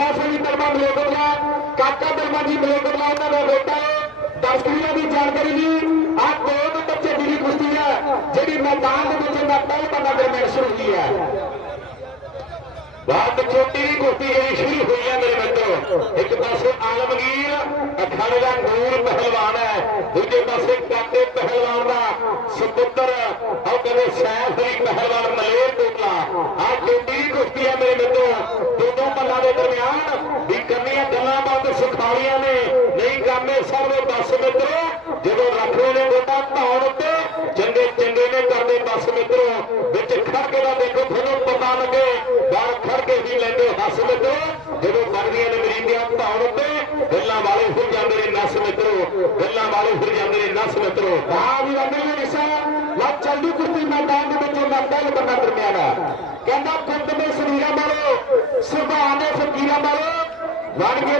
ਮਲੇਕੋਟਲਾ ਕਾਕਾ ਦਰਮਾ ਜੀ ਮਲੇਕੋਟਲਾ ਉਹਨਾਂ ਦਾ ਬੇਟਾ ਹੈ। ਦੀ ਜਾਣਕਾਰੀ ਜੀ। ਆਹ ਦੋ ਨੰਬਰ ਦੀ ਕੁਸ਼ਤੀ ਹੈ, ਜਿਹੜੀ ਮੈਦਾਨ ਦੇ ਵਿੱਚ ਇਹਨਾਂ ਪਹਿਲ ਬੰਦਾ ਦਰਮਿਆਨ ਸ਼ੁਰੂ ਹੋਈ ਹੈ। ਬਹੁਤ ਛੋਟੀ ਜਿਹੀ ਕੁਸ਼ਤੀ ਜਿਹੜੀ ਸ਼ੁਰੂ ਹੋਈ ਹੈ ਮੇਰੇ ਮਿੱਤਰੋ। ਇੱਕ ਪਾਸੇ ਆਲਮਗੀਰ, ਅਖਾੜੇ ਦਾ ਨੂਰ ਪਹਿਲਵਾਨ ਹੈ। ਦੂਜੇ ਪਾਸੇ ਕਾਕੇ ਪਹਿਲਵਾਨ ਦਾ ਸੁਪੁੱਤਰ ਉਹ ਕਹਿੰਦੇ ਸੈਫ ਅਲੀ ਪਹਿਲਵਾਨ ਮਲੇਰ ਟੋਟਲਾ ਆਹ ਛੋਟੀ ਜਿਹੀ ਕੁਸ਼ਤੀ ਹੈ ਮੇਰੇ ਮਿੱਤਰੋ ਦੋਨੋਂ ਪੱਲਾਂ ਦੇ ਦਰਮਿਆਨ ਵੀ ਕੰਨੀਆਂ ਗੱਲਾਂ ਬਾਤ ਸੁਖਾਲੀਆਂ ਨੇ। ਨਹੀਂ ਕਾਮੇ ਸਰਵੇ ਬਸ ਮਿੱਤਰੋ, ਜਦੋਂ ਰੱਖਦੇ ਨੇ ਗੋਡਾ ਧੌਣ ਉੱਤੇ, ਚੰਗੇ ਚੰਗੇ ਨੇ ਕਰਦੇ ਬਸ ਮਿੱਤਰੋ। ਵਿੱਚ ਖੜਕੇ ਦਾ ਦੇਖੋ, ਤੁਹਾਨੂੰ ਪਤਾ ਲੱਗੇ, ਬਾਹਰ ਖੜਕੇ ਹੀ ਲੈਂਦੇ ਹੱਸ ਮਿੱਤਰੋ। ਜਦੋਂ ਵਗਦੀਆਂ ਨੇ ਮਰੀਂਦੀਆਂ ਧੌਣ ਉੱਤੇ, ਗੱਲਾਂ ਵਾਲੇ ਫਿਰ ਜਾਂਦੇ ਨੇ ਨਸ ਮਿੱਤਰੋ। ਗੱਲਾਂ ਵਾਲੇ ਫਿਰ ਜਾਂਦੇ ਨੇ ਨਸ ਮਿੱਤਰੋ। ਆ ਵੀ ਰੰਗੇ ਨੇ ਰਿਸ਼ਾ ਲਾ ਚੱਲਦੀ ਕੁਸ਼ਤੀ ਮੈਦਾਨ ਦੇ ਵਿੱਚੋਂ ਉਹਨਾਂ ਪਹਿਲ ਬੰਦਾ ਦਰਮਿਆਨਾ ਕਹਿੰਦਾ ਪੁੱਤ ਦੇ ਸਰੀਰਾਂ ਵਾਲੋ ਸੁਭਾਅ ਦੇ ਫਕੀਰਾਂ ਵਾਲੋ ਵੜ ਕੇ